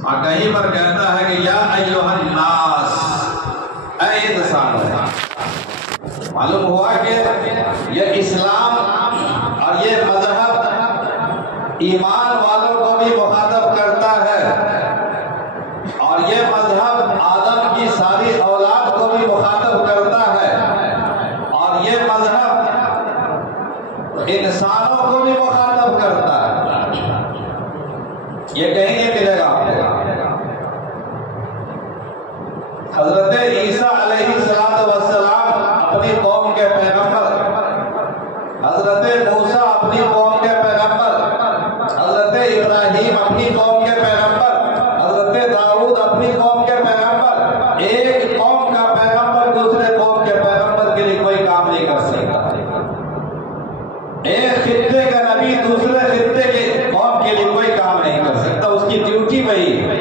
اور کہیں پر کہتا ہے کہ یا ایھا الناس، اے انسان۔ معلوم ہوا کہ یہ اسلام اور یہ مذہب ایمان والوں کو بھی مخاطب کرتا ہے، اور یہ مذہب آدم کی ساری اولاد کو بھی مخاطب کرتا ہے، اور یہ مذہب انسانوں کو بھی مخاطب کرتا ہے۔ یہ کہیں نہیں ملے گا آپ کو۔ حضرت عیسیٰ علیہ السلام اپنی قوم کے پیغمبر، حضرت موسیٰ اپنی قوم کے پیغمبر، حضرت ابراہیم اپنی قوم کے پیغمبر، حضرت داؤد اپنی قوم کے پیغمبر۔ ایک قوم کا پیغمبر دوسرے قوم کے پیغمبر کے لیے کوئی کام نہیں کر سکتا۔ ایک خطے کا نبی دوسرے خطے کے قوم کے لیے کوئی کام نہیں کر سکتا، اس کی ڈیوٹی وہی ہے۔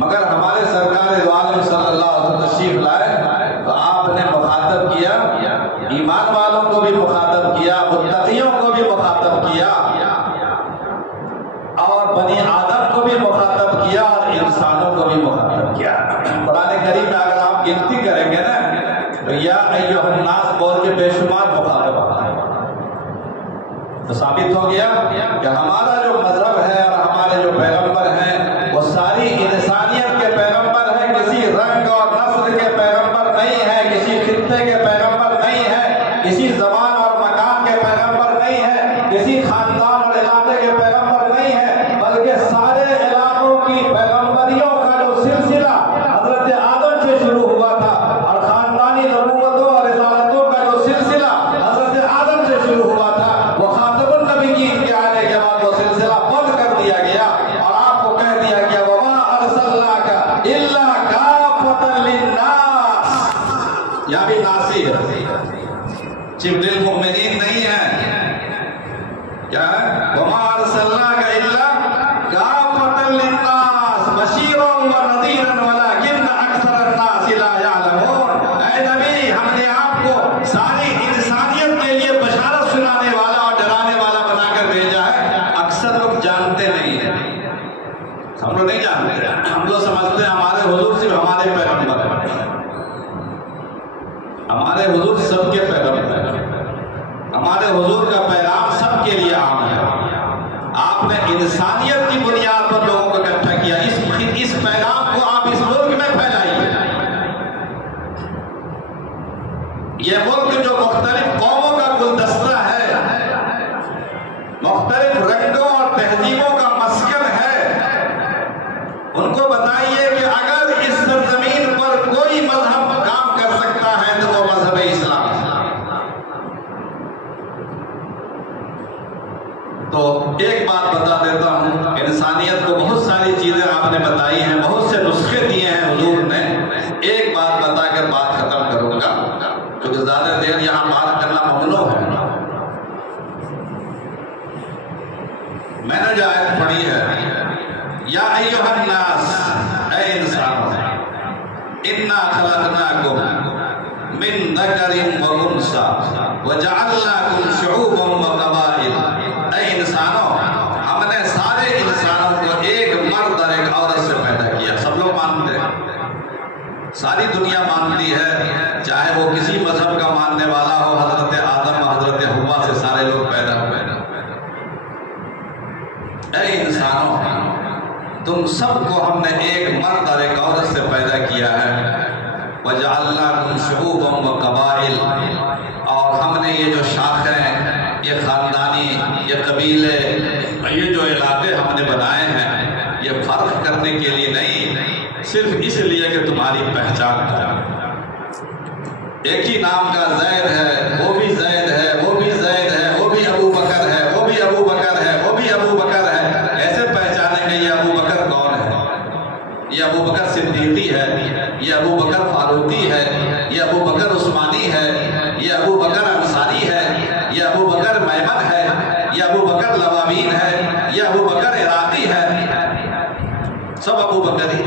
مگر ہمارے سرکار دو عالم صلی اللہ علیہ وسلم تشریف لائے تو آپ نے مخاطب کیا، ایمان والوں کو بھی مخاطب کیا، متقیوں کو بھی مخاطب کیا، اور بنی آدم کو بھی مخاطب کیا، اور انسانوں کو بھی مخاطب کیا۔ قرآن کریم میں اگر آپ گنتی کریں گے نا تو یا ایھا الناس بول کے بے شمار مخاطب آتا ہے۔ تو ثابت ہو گیا کہ ہمارا جو مذہب ہے اور ہمارے جو پیغمبر ہیں وہ ساری انسانیت کے پیغمبر ہیں، کسی رنگ اور نسل کے پیغمبر نہیں ہیں، کسی خطے کے پیغمبر نہیں ہیں، کسی زبان اور مکان کے پیغمبر نہیں ہیں، کسی خاندان اور علاقے کے پیغمبر نہیں ہیں، بلکہ سارے علاقوں کی پیغمبریوں کا جو سلسلہ حضرت آدم سے شروع ہوا تھا، اور خاندانی نبوتوں اور رسالتوں کا جو سلسلہ حضرت آدم سے شروع ہوا تھا، وہ خاتم النبیین کے آنے کے بعد وہ سلسلہ بند کر دیا گیا، اور آپ کو کہہ دیا گیا وما ارسلناک الا کافۃ للناس۔ یہاں بھی ناسی ہے، صرف للمؤمنین نہیں ہے۔ کیا ہے؟ وما ارسلناک الا کافۃ للناس بشیرا ونذیرا ولکن اکثر الناس لا یعلمون۔ اے نبی، ہم نے آپ کو ساری انسانیت کے لیے بشارت سنانے والا اور ڈرانے والا بنا کر بھیجا ہے، اکثر لوگ جانتے نہیں ہیں۔ ہم لوگ نہیں جانتے، ہم لوگ سمجھتے ہیں ہمارے حضور صرف ہمارے پیغمبر ہیں، ہمارے حضور سب کے پیغمبر ہیں، ہمارے حضور کا پیغام سب کے لیے عام ہے۔ آپ نے انسانیت کی بنیاد پر لوگوں کو اکٹھا کیا، اس پیغام کو آپ اس ملک میں پھیلائیے۔ یہ ملک جو مختلف قوموں کا گلدستہ ہے، مختلف رنگوں اور تہذیبوں کا مسکن ہے، ان کو بتائیے کہ اگر اس سرزمین پر کوئی مذہب کام کر سکتا ہے تو وہ مذہب اسلام ہے۔ تو ایک بات بتا دیتا ہوں، انسانیت کو بہت ساری چیزیں آپ نے بتائی ہیں، بہت سے نسخے دیے ہیں حضور نے۔ ایک بات بتا کر بات ختم کروں گا، کیونکہ زیادہ دیر یہاں بات کرنا ممنوع ہے۔ میں نے جو آیت پڑھی ہے، یا ایھا الناس، اے انسانوں، انا خلقناکم من ذکر و انثی وجعلناکم شعوبا وقبائل۔ اے انسانوں، ہم نے سارے انسانوں کو ایک مرد اور ایک عورت سے پیدا کیا۔ سب لوگ مانتے ہیں، ساری دنیا مانتی ہے، چاہے وہ کسی مذہب کا ماننے والا ہو، حضرت آدم و حضرت حوا سے سارے لوگ پیدا ہوئے۔ اے انسانوں، تم سب کو ہم نے ایک مرد اور ایک عورت سے پیدا کیا ہے۔ وَجَعَلْنَاكُمْ شُعُوبًا وَقَبَائِلَ، اور ہم نے یہ جو شاخیں، یہ خاندانی، یہ قبیلے، یہ جو علاقے ہم نے بنائے ہیں، یہ فرق کرنے کے لیے نہیں، صرف اس لیے کہ تمہاری پہچان ہو۔ ایک ہی نام کا زید ہے، وہ بھی زید ہے، وہ بھی زید ہے، وہ بھی ابو بکر ہے، وہ بھی ابو بکر ہے، وہ بھی ابو بکر ہے، ایسے پہچانے کہ یہ ابو بکر کون ہے؟ یہ ابو بکر صدیقی ہے، یہ ابو بکر فاروقی ہے، یہ ابو بکر عثمانی ہے، یہ ابو بکر انصاری ہے، یہ ابو بکر میمن ہے، یہ ابو بکر لبابین ہے، یہ ابو بکر عراقی ہے، سب ابو بکر ہی۔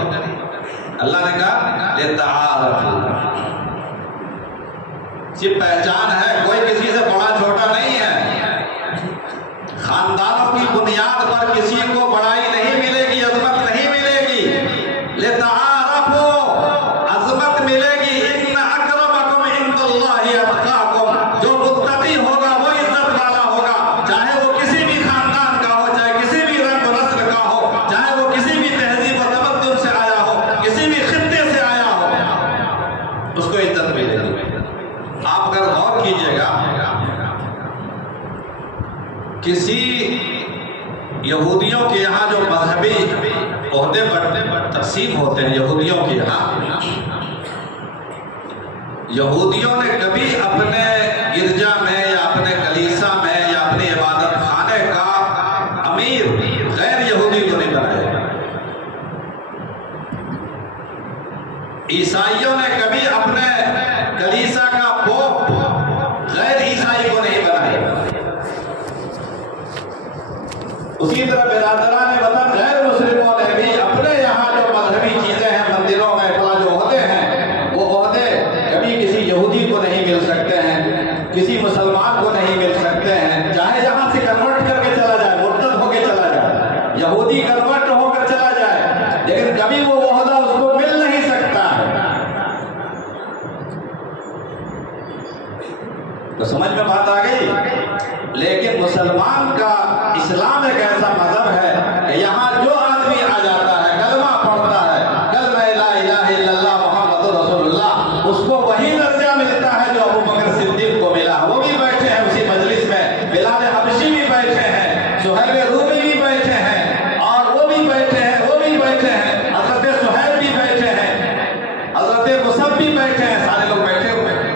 اللہ نے کہا لِتَعَارَفُوا، یہ پہچان ہے، کوئی کسی سے بڑا چھوٹا نہیں ہے۔ خاندانوں کی بنیاد پر کسی کو بڑائی نہیں ملے گی، عظمت نہیں ملے گی۔ لتعارفوا، عظمت ملے گی۔ ان اکرمکم عند اللہ اتقاکم، جو متقی ہوگا وہ عزت والا ہوگا، چاہے وہ کسی بھی خاندان کا ہو، چاہے کسی بھی رنگ و نسل کا ہو، چاہے وہ کسی بھی تہذیب و تمدن سے آیا ہو، کسی بھی خطے سے آیا ہو، اس کو عزت ملے گی۔ آپ اگر غور کیجئے گا، کسی یہودیوں کے یہاں جو مذہبی عہدے پر تقسیم ہوتے ہیں، یہودیوں کے یہاں، یہودیوں نے کبھی اپنے گرجا میں یا اپنے کلیسا میں یا اپنی عبادت خانے کا امیر غیر یہودی کو نہیں بنایا۔ عیسائیوں نے کبھی اپنے کلیسا کا پوپ غیر عیسائی کو نہیں بنایا۔ اسی طرح برادران وطن غیر مسلموں نے بھی اپنے یہاں جو مذہبی چیزیں ہیں، مندروں میں جو عہدے ہیں، وہ عہدے کبھی کسی یہودی کو نہیں مل سکتے ہیں، کسی مسلمان کو نہیں مل سکتے ہیں، چاہے جہاں سے کنورٹ کر کے چلا جائے، مرتد ہو کے چلا جائے، یہودی کنورٹ ہو کر چلا جائے، لیکن کبھی وہ عہدہ اس کو مل نہیں سکتا ہے۔ تو سمجھ میں بات آ گئی؟ لیکن مسلمان کا اسلام ایک ایسا مذہب ہے کہ یہاں جو آدمی آ جاتا ہے، کلمہ پڑھتا ہے، کلمہ لا الہ الا اللہ محمد رسول اللہ، اس کو وہی درجہ ملتا ہے جو ابو بکر صدیق کو ملا۔ وہ بھی بیٹھے ہیں اسی مجلس میں، بلال حبشی بھی بیٹھے ہیں، سہیل رومی بھی بیٹھے ہیں، اور وہ بھی بیٹھے ہیں، وہ بھی بیٹھے ہیں، حضرت سہیل بھی بیٹھے ہیں، حضرت مصعب بھی بیٹھے ہیں، سارے لوگ بیٹھے ہوئے ہیں۔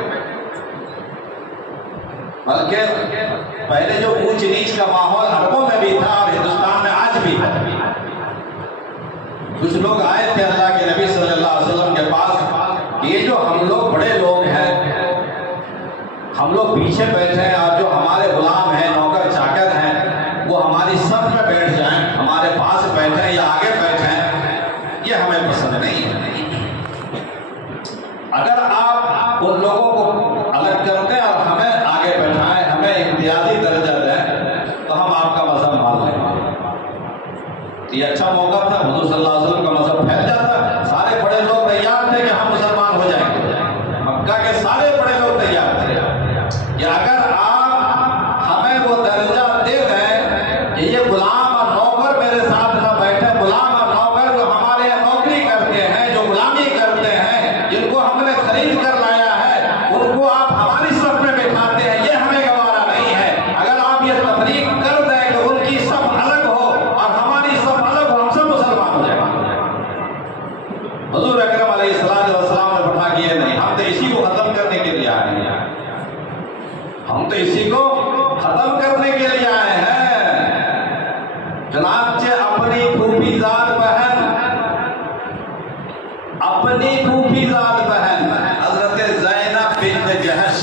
بلکہ پہلے جو اونچ نیچ کا ماحول عربوں میں بھی تھا اور ہندوستان میں آج بھی ہے۔ کچھ لوگ آئے تھے اللہ کے نبی صلی اللہ علیہ وسلم کے پاس، یہ جو ہم لوگ بڑے لوگ ہیں، ہم لوگ پیچھے بیٹھے ہیں، اور جو ہمارے غلام ہیں، نوکر چاکر ہیں، وہ ہماری صف میں بیٹھ جائیں، ہمارے پاس بیٹھیں یا آگے بیٹھیں، یہ ہمیں پسند نہیں ہے۔ اگر آپ ان لوگوں کو الگ کرتے ہیں اور ہمیں آگے بیٹھائیں، ہمیں امتیازی درجہ دیں، تو ہم آپ کا مذہب مان لیں گے۔ یہ اچھا موقع تھا، حضور صلی اللہ علیہ وسلم کا مذہب پھیل جاتا، سارے بڑے لوگ تیار تھے کہ ہم مسلمان ہو جائیں گے، مکہ کے سارے بڑے لوگ تیار تھے۔ یا اگر آپ ہمیں وہ درجہ دے دیں کہ یہ غلام اور نوکر میرے ساتھ نہ بیٹھے، غلام اور نوکر جو ہمارے یہاں نوکری کرتے ہیں، جو غلامی کرتے ہیں، جن کو ہم نے خرید کر لایا ہے، ان کو آپ ہماری صف میں بٹھاتے ہیں، یہ ہمیں گوارا نہیں ہے۔ اگر آپ یہ تفریق کر دیں کہ ان کی صف الگ ہو اور ہماری صف الگ ہو، ہم سب مسلمان ہو جائیں گے۔ حضور اکرم علیہ السلام نے فرمایا کہ یہ نہیں، ہم تو اسی کو ختم کرنے کے لیے آئے ہیں، ہم تو اسی کو ختم کرنے کے لیے آئے ہیں۔ چنانچہ اپنی پھوپھی زاد بہن، اپنی پھوپھی زاد بہن حضرت زینب بنت جہش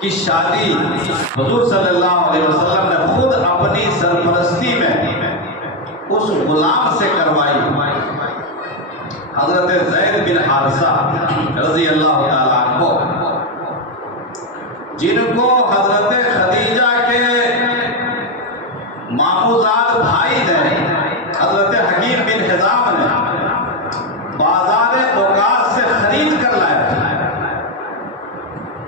کی شادی حضور صلی اللہ علیہ وسلم نے خود اپنی سرپرستی میں اس غلام سے کروائی، حضرت زید بن حارثہ رضی اللہ تعالیٰ عنہ، جن کو حضرت خدیجہ کے ماموزاد بھائی نے، حضرت حکیم بن حزام نے بازار اوقات سے خرید کر لایا تھا۔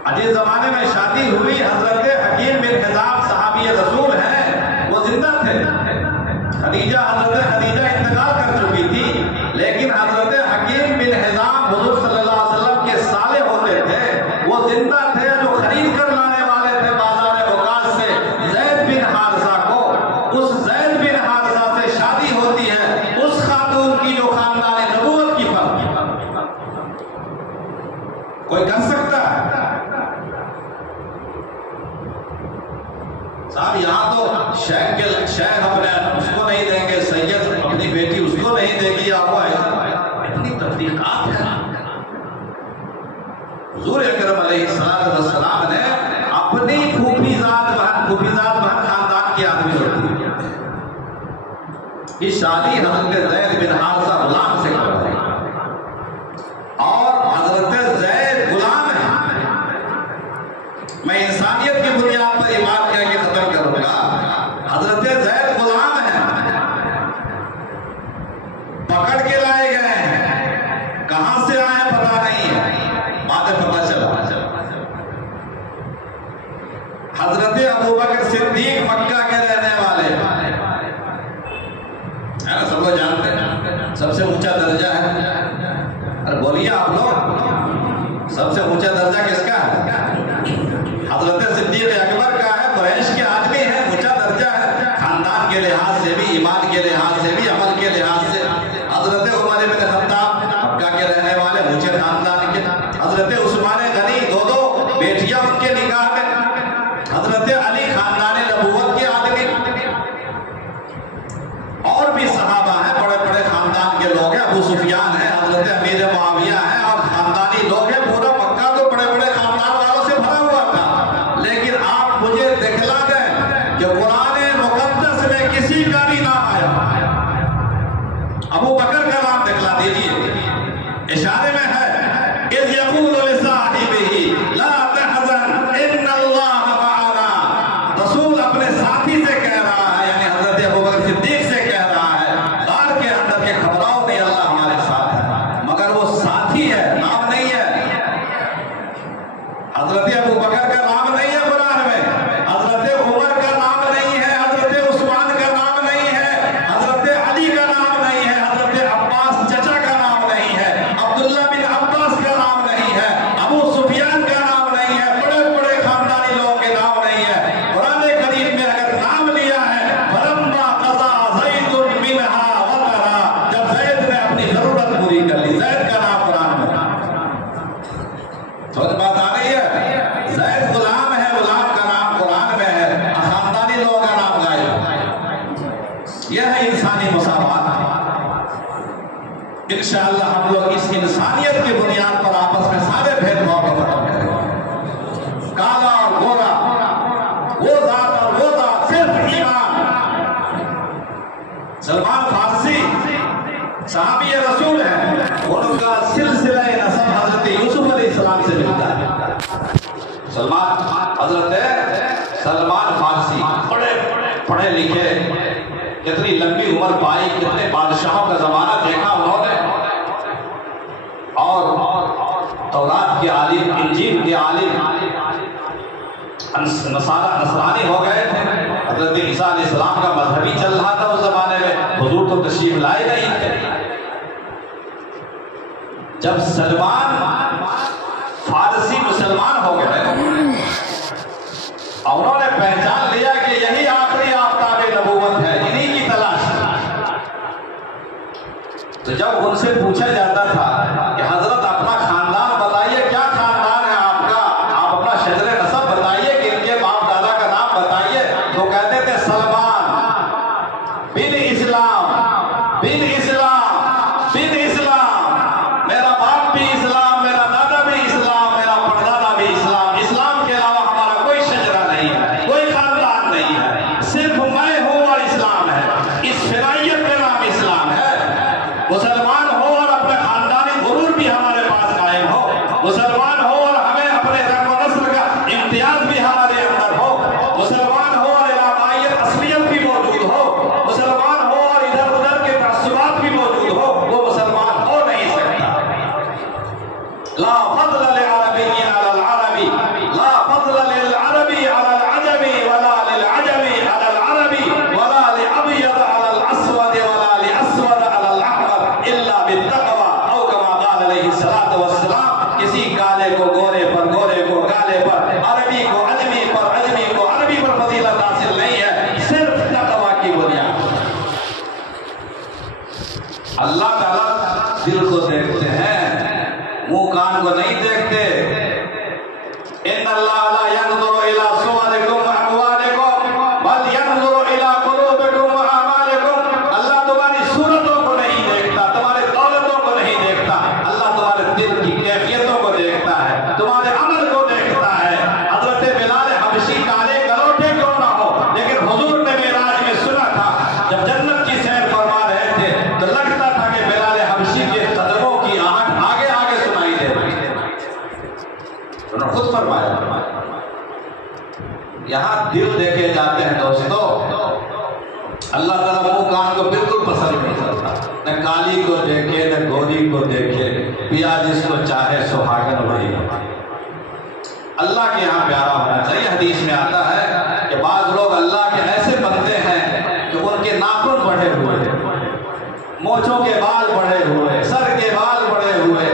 عجیب زمانے میں شادی ہوئی، حضرت حکیم بن حزام صحابی رسول ہیں، وہ زندہ تھے، حضرت خدیجہ انتقال کر چکی تھی، لیکن حضرت حکیم بن حزام حضور صلی اللہ علیہ وسلم کے سالے ہوتے تھے، وہ زندہ تھے، جو خرید کر لانے والے تھے بازار اوقات سے زید بن حارثہ کو۔ اس زید بن حارثہ سے شادی ہوتی ہے اس خاتون کی جو خاندان نبوت کی فرق کوئی کر سکتا ہے؟ صاحب یہاں تو شیخ اپنے اس کو نہیں دیں گے، سید اپنی بیٹی اس کو نہیں دے گی، آپ اتنی تفریقات ہیں۔ حضور اکرم علیہ السلام نے اپنی پھوپھی زاد بہن خاندان کی آدمی ہوتی ہے، یہ شادی حضرت زید بن حارثہ غلام سے کروائی، اور حضرت زید غلام ہے۔ میں انسانیت کی بنیاد پر یہ بات کہہ کے ختم کروں گا لحاظ سے بھی، ایمان کے لحاظ سے بھی، عمل کے لحاظ سے حضرت عمر بن خطاب مکہ کے رہنے والے اونچے خاندان کے، حضرت عثمان غنی دو بیٹیاں ان کے نکاح میں، حضرت علی خاندان نبوت کے آدمی، اور بھی صحابہ ہیں، بڑے بڑے خاندان کے لوگ ہیں، ابو سفیان ہیں، حضرت امیر معاویہ ہیں، اور خاندانی لوگ ہیں، پورا مکہ تو بڑے بڑے خاندان والوں سے بھرا ہوا تھا۔ لیکن آپ مجھے دکھلا دیں کہ قرآن مقدس میں کسی کا بھی نام آیا، ابو بکر کا نام دکھلا دیجئے، اشارے میں ہے اذ یقول لصاحبہ لا تحزن ان اللہ معنا، رسول اپنے ساتھی سے کہہ رہا ہے، یعنی حضرت ابوبکر صدیق سے کہہ رہا ہے، غار کے اندر کے گھبراؤ نہیں، اللہ ہمارے ساتھ ہے، مگر وہ ساتھی ہے، نام نہیں ہے۔ حضرت ابوبکر کا نام نہیں ہے قرآن میں، حضرت عمر کا نام نہیں ہے، حضرت عثمان کا نام نہیں ہے، حضرت علی کا نام نہیں ہے، حضرت عباس چچا کا نام نہیں ہے، عبداللہ بن عباس کا نام نہیں ہے، ابو سفیان کا نام نہیں ہے، بڑے بڑے خاندانی لوگوں کے نام نہیں ہے۔ قرآن کریم میں اگر نام لیا ہے فَلَمَّا قَضَىٰ زَيْدٌ مِّنْهَا وَطَرًا، جب زید نے اپنی ضرورت پوری کر لی، زید کا نام قرآن میں، سمجھ بات آ رہی ہے؟ زید غلام ہے، غلام کا نام قرآن میں ہے، خاندانی لوگوں کا نام غائب ہے۔ یہ ہے انسانی مساوات۔ انشاءاللہ ہم لوگ اس انسانیت کی بنیاد پر آپس میں سارے بھید بھاؤ کو ختم کریں گے، کالا اور گورا، وہ ذات اور وہ ذات، صرف ایمان۔ سلمان فارسی صحابی رسول ہیں، ان کا سلسلہ نسب حضرت یوسف علیہ السلام سے ملتا ہے۔ حضرت سلمان فارسی بڑے پڑھے لکھے، کتنی لمبی عمر پائی، کتنے بادشاہوں کا زمانہ دیکھا انہوں نے، اور تورات کے عالم، انجیل کے عالم، نصرانی ہو گئے تھے۔ حضرت عیسیٰ علیہ السلام کا مذہب ہی چل رہا تھا اس زمانے میں، حضور تو تشریف لائے نہیں تھے۔ جب سلمان فارسی مسلمان ہو گئے اور انہوں نے پہچان لیا کہ یہی آخری آفتاب نبوت ہے، انہی کی تلاش ہے، تو جب ان سے پوچھا جاتا تھا کہ حضرت اپنا خاندان بتائیے، کیا خاندان ہے آپ کا، آپ اپنا شجر نسب بتائیے کہ ان کے باپ دادا کا نام بتائیے، تو کہتے تھے سلمان بن اسلام، بن اسلام، بن اسلام، میرا باپ بھی اسلام، میرا دادا بھی اسلام، میرا پردادا بھی اسلام، اسلام کے علاوہ ہمارا کوئی شجرہ نہیں ہے، کوئی خاندان نہیں ہے، صرف میں ہوں اور اسلام ہے، اس فنائیت کا نام اسلام ہے۔ مسلمان ہو اور اپنے خاندانی غرور بھی ہمارے پاس قائم ہو، مسلمان ہو اور ہمیں اپنے رنگ و نسل کا امتیاز بھی ہمارے اندر ہو، مسلمان ہو اور علاقائیت اصلیت بھی موجود ہو، مسلمان ہو اور ادھر ادھر کے تعصبات بھی موجود ہو، وہ مسلمان ہو نہیں سکتا۔ لا فضل للعربی علی العربی، لا فضل للعربی علی العجمی، ولا للعجمی علی العربی، ولا لابیض علی الاسود، ولا لاسود علی الاحمر الا بالتقوی، او کما قال علیہ الصلوۃ والسلام، کسی کالے کو گورے پر، گورے کو کالے پر، عربی کو عجمی پر، عجمی کو عربی پر فضیلت حاصل نہیں ہے، صرف تقوی کی بنیاد۔ اللہ تعالیٰ دل کو دیکھتے ہیں، منہ کان کو نہیں دیکھتے۔ ان اللہ لا ينظر الى صورکم واموالکم بل ينظر الى قلوبکم واعمالکم، اللہ تمہاری صورتوں کو نہیں دیکھتا، تمہارے دولتوں کو نہیں دیکھتا، اللہ تمہارے دل کی کیفیتوں کو دیکھتا ہے، تمہارے عمل کو دیکھتا ہے۔ حضرت بلال حبشی کالے کلوٹے کیوں نہ ہو، لیکن حضور نے معراج میں سنا تھا، جب جنت کی سیر فرما رہے تھے تو لگتا تھا کہ بلال حبشی کے قدموں کی آہٹ آگے آگے سنائی دے رہی ہے۔ انہوں نے خود فرمایا۔ یہاں دل دیکھے جاتے ہیں دوستو، اللہ تعالیٰ منہ کان کو بالکل پسند نہیں کرتا، نہ کالی کو دیکھے نہ گوری کو دیکھے، پیا جس کو چاہے سہاگن وہی ہو۔ اللہ کے یہاں پیارا ہونا چاہیے۔ حدیث میں آتا ہے کہ بعض لوگ اللہ کے ایسے بندے ہیں کہ ان کے ناخن بڑھے ہوئے، مونچھوں کے بال بڑھے ہوئے، سر کے بال بڑھے ہوئے،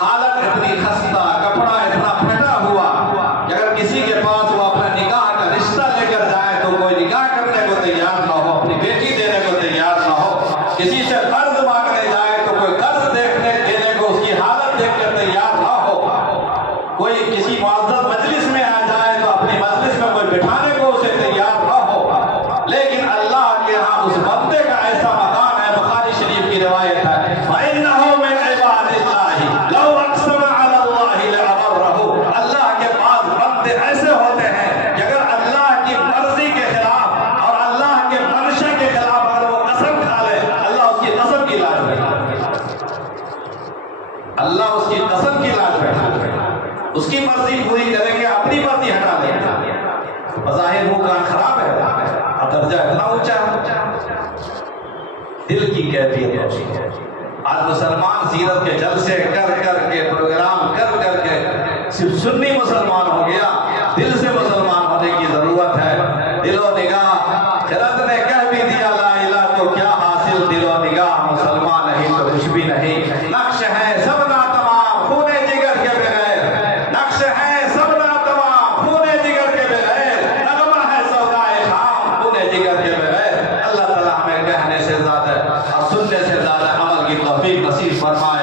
حالت اتنی خستہ، کپڑا اتنا پھٹا ہوا کہ اگر کسی کے پاس وہ اپنا نکاح کا رشتہ لے کر جائے تو کوئی نکاح کرنے کو تیار نہ ہو، بیٹی دینے کو تیار نہ ہو، کسی سے قرض مانگنے جائے تو کوئی قرض دینے کو اس کی حالت دیکھ کر تیار نہ ہو، کوئی کسی معزز مجلس میں آ جائے تو اپنی مجلس میں کوئی بٹھانے کو اسے تیار نہ ہو، لیکن اللہ کے ہاں اس بندے کا ایسا مقام ہے، بخاری شریف کی روایت ہے فَإِنَّهُ مِنْ عِبَادِ اللَّهِ لَوْ أَقْسَمَ عَلَى اللَّهِ لَأَبَرَّهُ۔ اللہ کے بعض بندے ایسے ہوتے ہیں کہ اگر اللہ کی مرضی کے خلاف اور اللہ کے منشا کے خلاف اگر وہ قسم کھا لے، اللہ اس کی قسم کی لاج بیٹھا، اللہ اس کی قسم کی لاج بیٹھا، اس کی مرضی پوری کریں گے، اپنی مرضی ہٹا دیں گے۔ بظاہر وہ کام خراب ہے، اب درجہ اتنا اونچا ہے، دل کی کیفیت ہے۔ آج مسلمان سیرت کے جلسے کر کر کے، پروگرام کر کر کے صرف سنی مسلمان ہو گیا، دل سے مسلمان ہونے کی ضرورت ہے۔ دل و نگاہ، خرد نے کہہ بھی دیا لا الہ تو کیا حاصل، دل و نگاہ مسلمان نہیں تو کچھ بھی نہیں۔ نقش ہے سب ناتمام خونے جگر کے بغیر، نقش ہے سب ناتمام خونے جگر کے بغیر، نغمہ ہے سودائے خام خونے جگر کے بغیر۔ اللہ تعالیٰ ہمیں کہنے سے زیادہ اور سننے سے زیادہ عمل کی توفیق نصیب فرمائے۔